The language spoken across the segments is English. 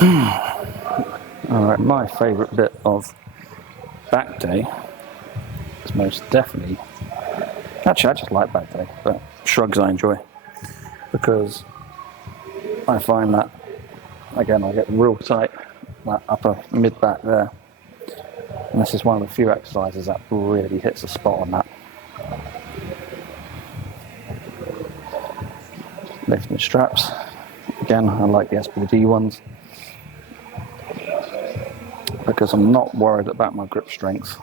Alright, my favourite bit of back day is most definitely, actually I just like back day, but shrugs I enjoy, because I find that, again, I get real tight, that upper mid back there, and this is one of the few exercises that really hits the spot on that. Lifting straps, again I like the SBD ones, because I'm not worried about my grip strength,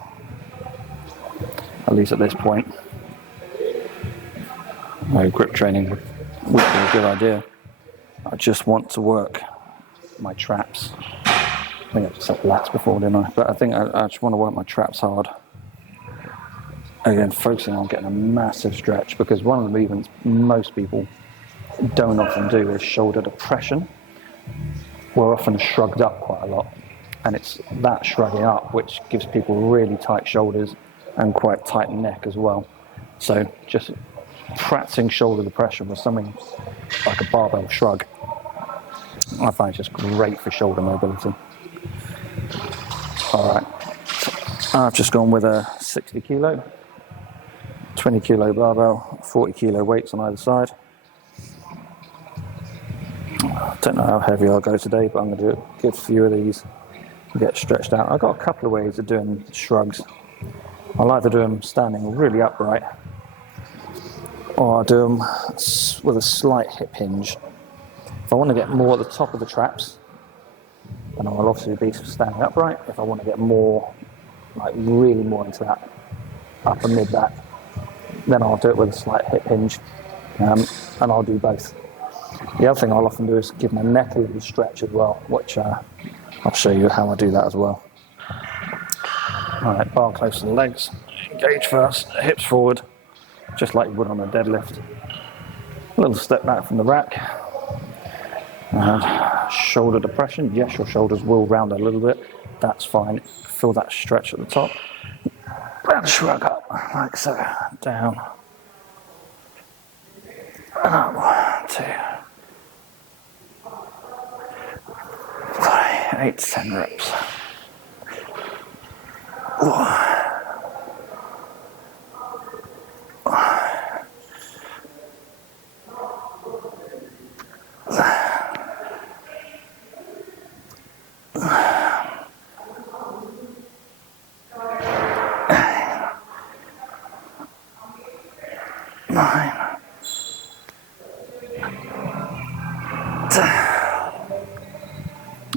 at least at this point. No, grip training would be a good idea. I just want to work my traps. I think I just said lats before, didn't I? But I think I just want to work my traps hard. Again, focusing on getting a massive stretch, because one of the movements most people don't often do is shoulder depression. We're often shrugged up quite a lot, and it's that shrugging up which gives people really tight shoulders and quite tight neck as well. So just practicing shoulder depression with something like a barbell shrug, I find it's just great for shoulder mobility. Alright, I've just gone with a 60 kilo, 20 kilo barbell, 40 kilo weights on either side. I don't know how heavy I'll go today, but I'm going to do a good few of these and get stretched out. I've got a couple of ways of doing shrugs. I'll either do them standing really upright, or I'll do them with a slight hip hinge. If I want to get more at the top of the traps, then I'll obviously be standing upright. If I want to get more, like really more into that upper mid back, then I'll do it with a slight hip hinge, and I'll do both. The other thing I'll often do is give my neck a little stretch as well, which I'll show you how I do that as well. Alright, bar close to the legs, engage first, hips forward, just like you would on a deadlift. A little step back from the rack. And shoulder depression, yes, your shoulders will round a little bit, that's fine. Feel that stretch at the top. And shrug up, like so, down. And up, 2, 8 to 10 reps.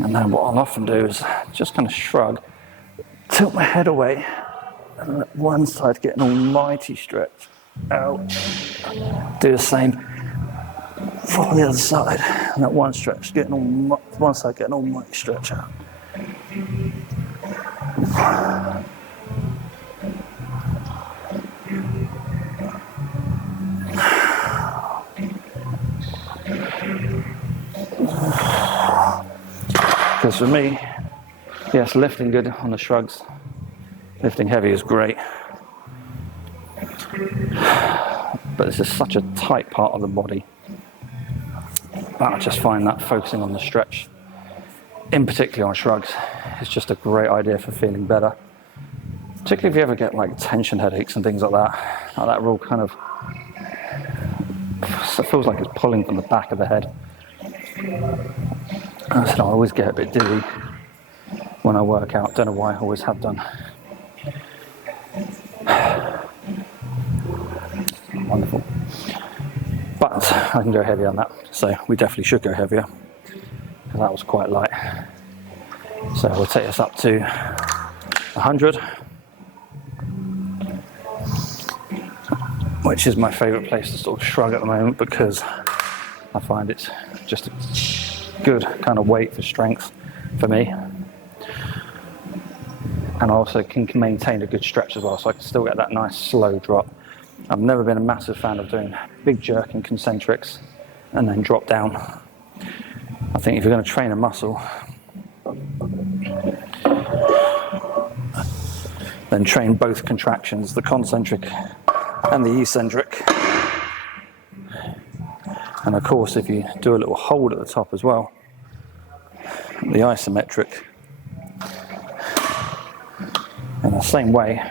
And then what I'll often do is just kind of shrug, tilt my head away, and let one side get an almighty stretch out. Do the same for the other side, and that one stretch, one side get an almighty stretch out. Because for me, yes, lifting good on the shrugs, lifting heavy is great, but this is such a tight part of the body that I just find that focusing on the stretch, in particular on shrugs, is just a great idea for feeling better. Particularly if you ever get like tension headaches and things like that real kind of, it feels like it's pulling from the back of the head. I said I always get a bit dizzy when I work out, don't know why, I always have done. Wonderful. But I can go heavier on that, so we definitely should go heavier, because that was quite light. So we'll take this up to 100, which is my favourite place to sort of shrug at the moment, because I find it's just a good kind of weight for strength for me, and I also can maintain a good stretch as well, so I can still get that nice slow drop. I've never been a massive fan of doing big jerking concentrics and then drop down. I think if you're going to train a muscle, then train both contractions, the concentric and the eccentric. And of course, if you do a little hold at the top as well, the isometric in the same way.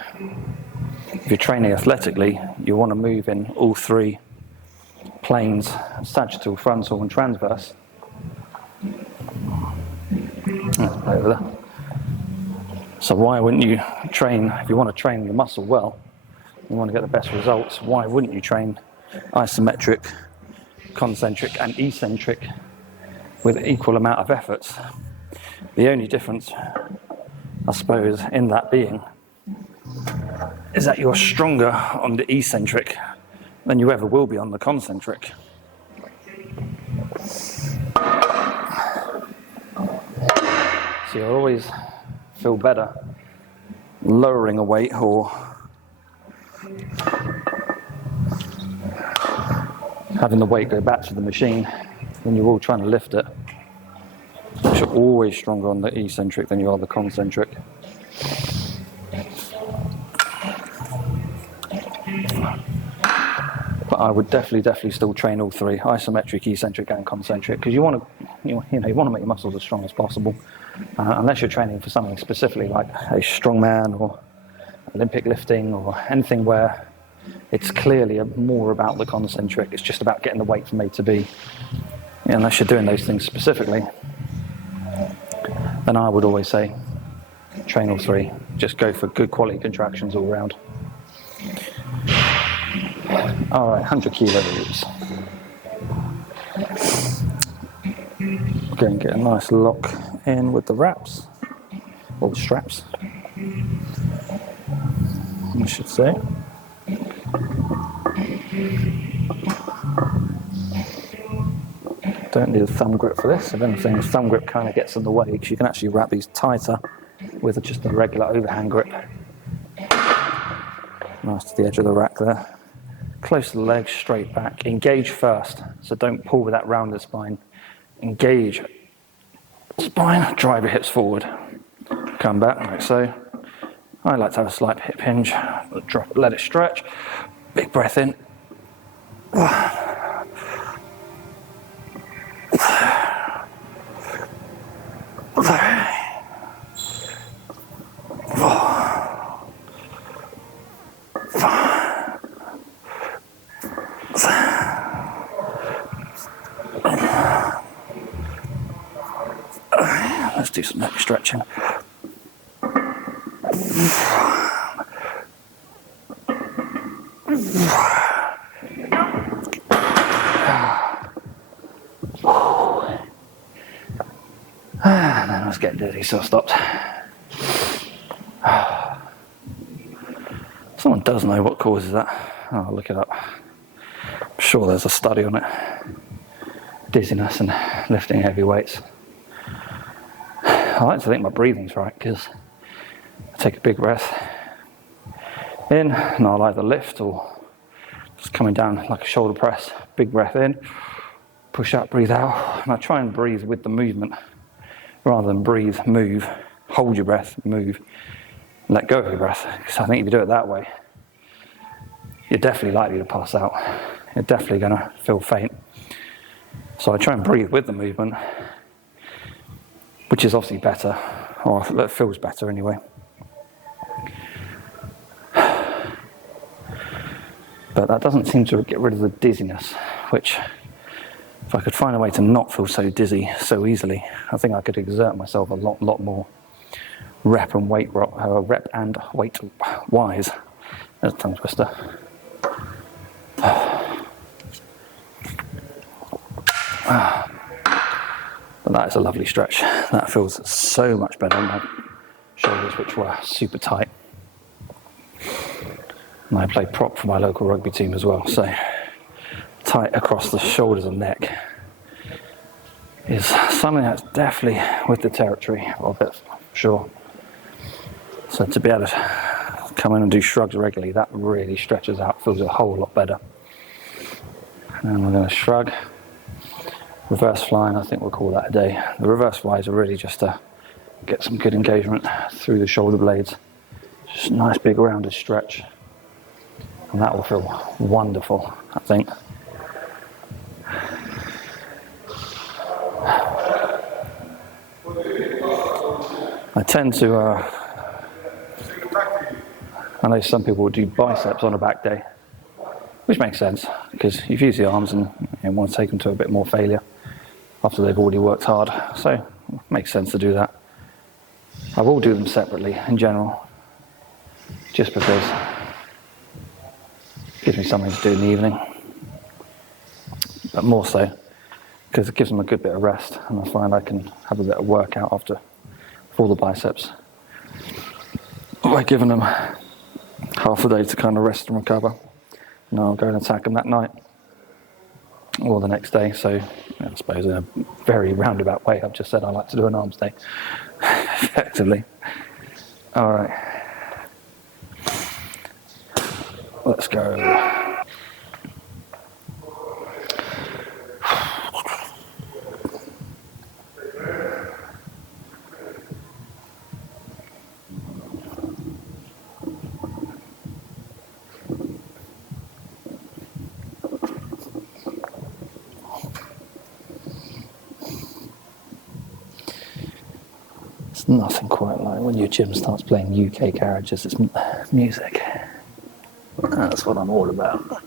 If you're training athletically, you want to move in all three planes, sagittal, frontal and transverse. Let's play over there. So why wouldn't you train, if you want to train the muscle well, you want to get the best results, why wouldn't you train isometric, concentric and eccentric with equal amount of efforts? The only difference, I suppose, in that being is that you're stronger on the eccentric than you ever will be on the concentric. So you'll always feel better lowering a weight or having the weight go back to the machine than you will trying to lift it. You're always stronger on the eccentric than you are the concentric. But I would definitely still train all three: isometric, eccentric, and concentric, because you want to make your muscles as strong as possible. Unless you're training for something specifically like a strongman or Olympic lifting or anything where it's clearly more about the concentric, it's just about getting the weight from A to B. Unless you're doing those things specifically, then I would always say train all three. Just go for good quality contractions all round. All right, 100 kilo loops. Go and get a nice lock in with the wraps, or the straps, I should say. Don't need a thumb grip for this. If anything, the thumb grip kind of gets in the way, because you can actually wrap these tighter with just a regular overhand grip. Nice to the edge of the rack there. Close to the legs, straight back. Engage first, so don't pull with that rounded spine. Engage spine, drive your hips forward. Come back like so. I like to have a slight hip hinge. Drop, let it stretch. Big breath in. Let's do some neck stretching. And then I was getting dizzy, so I stopped. Someone does know what causes that. I'll look it up. I'm sure there's a study on it. Dizziness and lifting heavy weights. I like to think my breathing's right, because I take a big breath in and I'll either lift or just coming down like a shoulder press. Big breath in, push up, breathe out, and I try and breathe with the movement rather than breathe, move, hold your breath, move, and let go of your breath. Because I think if you do it that way, you're definitely likely to pass out. You're definitely going to feel faint. So I try and breathe with the movement, which is obviously better, or it feels better anyway. But that doesn't seem to get rid of the dizziness, which, if I could find a way to not feel so dizzy so easily, I think I could exert myself a lot more rep and weight wise. There's a tongue twister. But that is a lovely stretch. That feels so much better on my shoulders, which were super tight. And I play prop for my local rugby team as well, so tight across the shoulders and neck is something that's definitely with the territory of it, for sure. So to be able to come in and do shrugs regularly, that really stretches out, feels a whole lot better. And we're going to shrug. Reverse flying, I think we'll call that a day. The reverse flies are really just to get some good engagement through the shoulder blades. Just a nice big rounded stretch. And that will feel wonderful, I think. I tend to, I know some people do biceps on a back day, which makes sense because you've used the arms and you want to take them to a bit more failure after they've already worked hard. So it makes sense to do that. I will do them separately in general, just because it gives me something to do in the evening. But more so because it gives them a good bit of rest, and I find I can have a bit of workout after for the biceps by giving them half a day to kind of rest and recover. And I'll go and attack them that night or the next day. So I suppose in a very roundabout way, I've just said I like to do an arms day, effectively. All right, let's go. It's nothing quite like when your gym starts playing UK carriages, it's music. That's what I'm all about.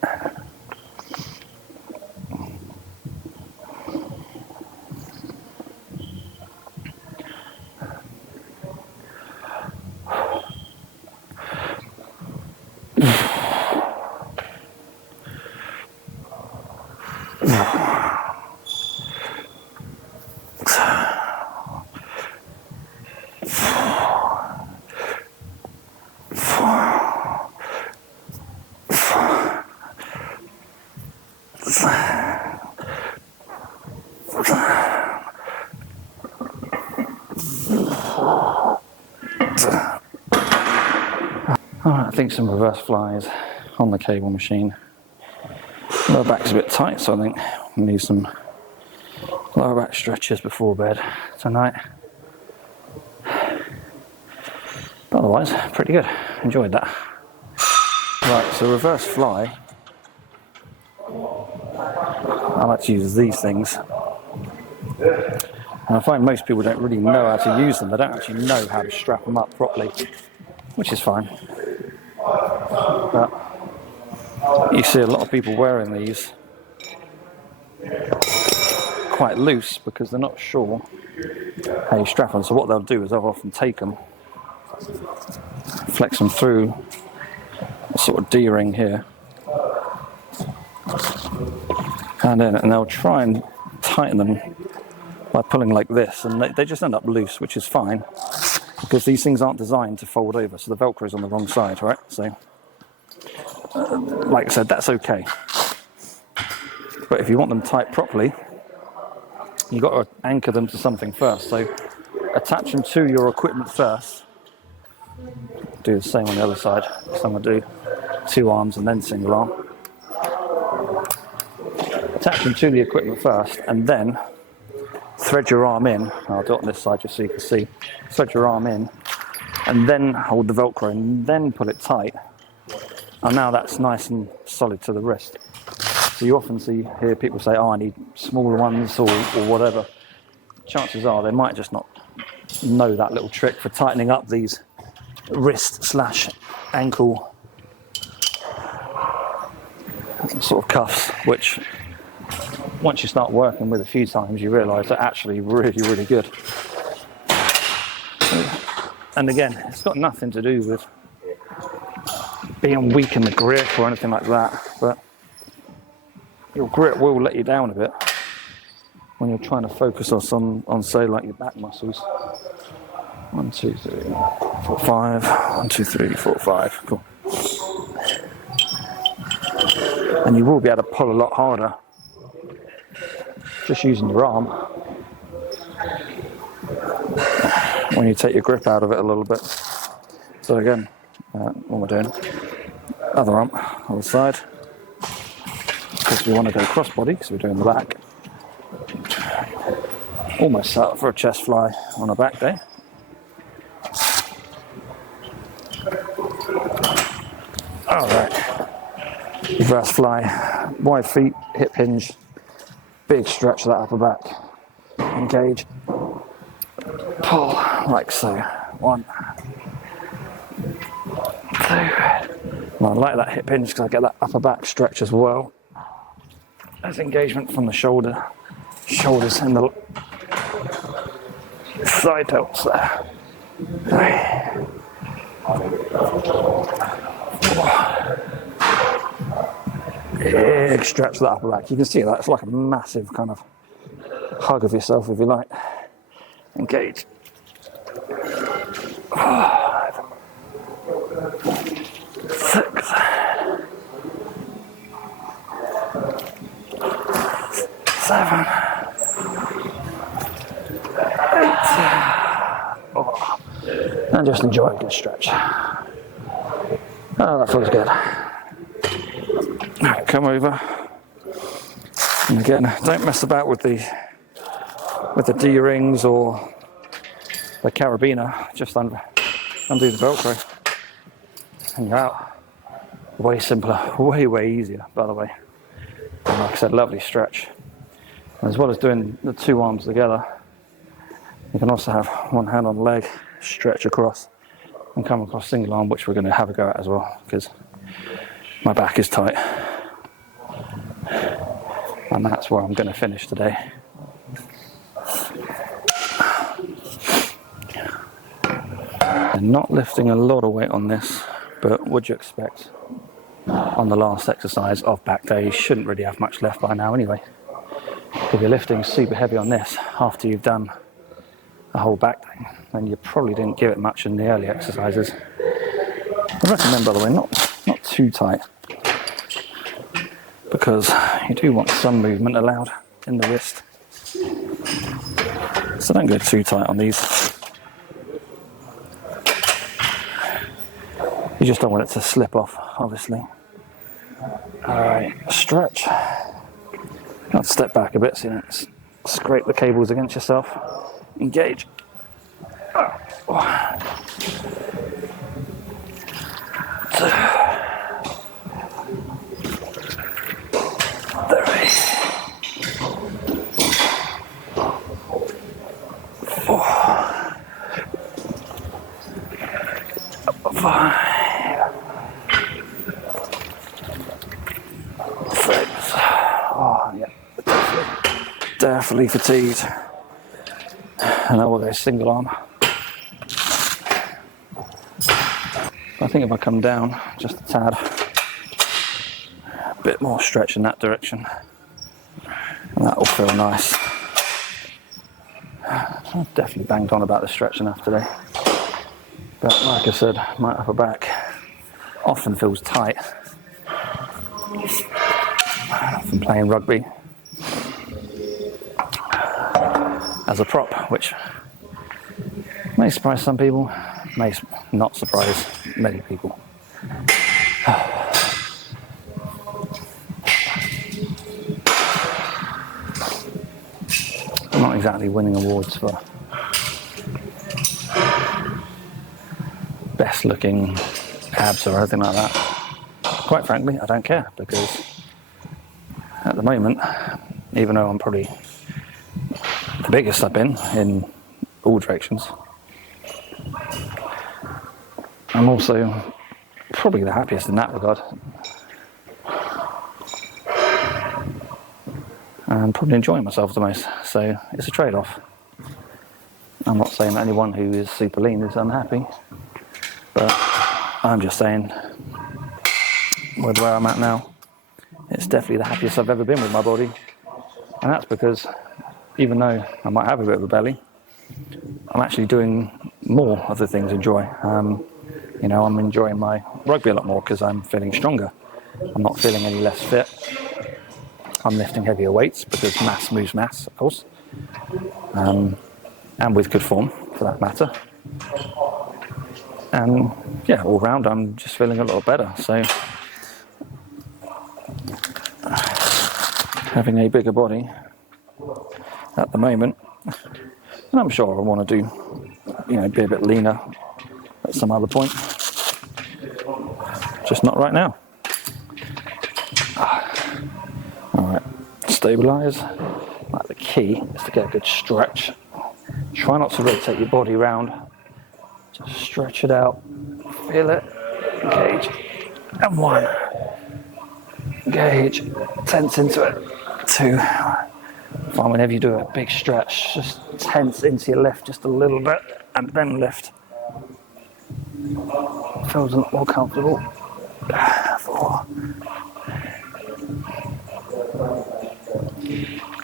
Alright, I think some reverse flies on the cable machine. Lower back's a bit tight, so I think we need some lower back stretches before bed tonight. But otherwise, pretty good. Enjoyed that. Right, so reverse fly. I like to use these things. And I find most people don't really know how to use them. They don't actually know how to strap them up properly, which is fine. But you see a lot of people wearing these quite loose because they're not sure how you strap them. So what they'll do is they'll often take them, flex them through a sort of D-ring here, and they'll try and tighten them by pulling like this, and they just end up loose, which is fine because these things aren't designed to fold over, so the Velcro is on the wrong side, right? So like I said, that's okay. But if you want them tight properly, you've got to anchor them to something first. So attach them to your equipment first. Do the same on the other side. Some will do 2 arms and then single arm. Attach them to the equipment first, and then thread your arm in. I'll do it on this side just so you can see. Thread your arm in, and then hold the Velcro, and then pull it tight. And now that's nice and solid to the wrist. So you often hear people say, oh, I need smaller ones or whatever. Chances are they might just not know that little trick for tightening up these wrist/ankle sort of cuffs, which once you start working with a few times, you realise they're actually really, really good. And again, it's got nothing to do with being weak in the grip or anything like that, but your grip will let you down a bit when you're trying to focus on say like your back muscles. 1, 2, 3, 4, 5. 1, 2, 3, 4, 5. Cool. And you will be able to pull a lot harder just using your arm when you take your grip out of it a little bit. So again, what we're doing, other arm, other side, because we want to go crossbody because we're doing the back. Almost set up for a chest fly on a back day. Alright, reverse fly, wide feet, hip hinge, big stretch of that upper back, engage, pull like so. 1, 2. And I like that hip hinge because I get that upper back stretch as well. There's engagement from the shoulders and the side delts there. 3. 4. Big stretch of the upper back. You can see that it's like a massive kind of hug of yourself, if you like. Engage. 5. 6. 7. 8. Oh. And just enjoy a good stretch. Oh, that feels good. Right, come over. And again, don't mess about with the D-rings or the carabiner. Just undo the Velcro. And you're out. Way simpler, way easier, by the way. And like I said, lovely stretch. And as well as doing the 2 arms together, you can also have one hand on the leg, stretch across, and come across single arm, which we're going to have a go at as well, because my back is tight. And that's where I'm going to finish today. And not lifting a lot of weight on this, but would you expect on the last exercise of back day, you shouldn't really have much left by now anyway. If you're lifting super heavy on this after you've done a whole back day, then you probably didn't give it much in the early exercises. I recommend, by the way, not too tight, because you do want some movement allowed in the wrist. So don't go too tight on these. You just don't want it to slip off, obviously. Alright, stretch. Now step back a bit so you don't scrape the cables against yourself. Engage. 1, 2, 3, 4, 5. 6. Oh, yeah, definitely fatigued. And now we'll go single arm. I think if I come down just a tad, a bit more stretch in that direction, and that will feel nice. I've definitely banged on about the stretch enough today. But like I said, my upper back often feels tight from playing rugby as a prop, which may surprise some people, may not surprise many people. I'm not exactly winning awards for best looking abs or anything like that. Quite frankly, I don't care, because at the moment, even though I'm probably the biggest I've been in all directions, I'm also probably the happiest in that regard. And probably enjoying myself the most, so it's a trade-off. I'm not saying that anyone who is super lean is unhappy, but I'm just saying with where I'm at now, it's definitely the happiest I've ever been with my body. And that's because even though I might have a bit of a belly, I'm actually doing more of the things I enjoy. You know, I'm enjoying my rugby a lot more because I'm feeling stronger. I'm not feeling any less fit. I'm lifting heavier weights because mass moves mass, of course. And with good form, for that matter. And yeah, all round I'm just feeling a lot better. So having a bigger body at the moment, and I'm sure I want to do, you know, be a bit leaner at some other point. Just not right now. Alright, stabilise. Like the key is to get a good stretch Try not to rotate your body around. Just stretch it out. Feel it. Engage. And 1. Engage. Tense into it. 2. Fine, whenever you do a big stretch, just tense into your lift just a little bit and then lift. Feels a lot more comfortable. 4.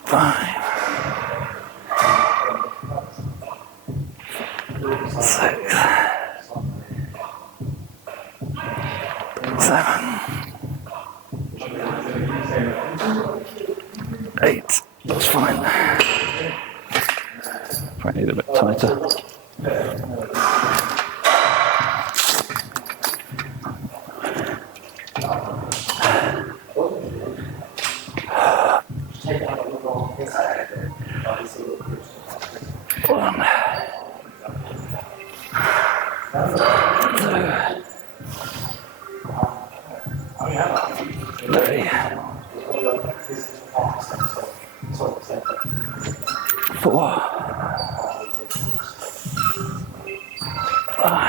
5. 6. 7. 8. That's fine. Probably need a bit tighter. 1. 2. 3. 4. 5.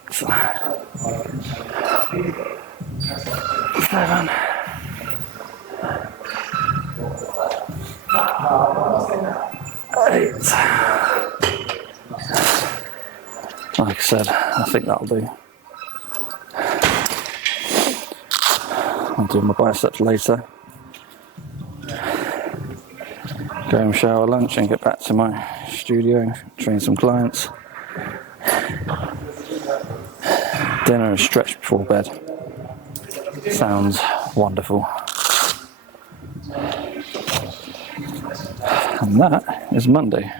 6. 7. 8. Like I said, I think that'll do. I'll do my biceps later. Go and shower, lunch, and get back to my studio, train some clients. Dinner and stretch before bed. Sounds wonderful. And that is Monday.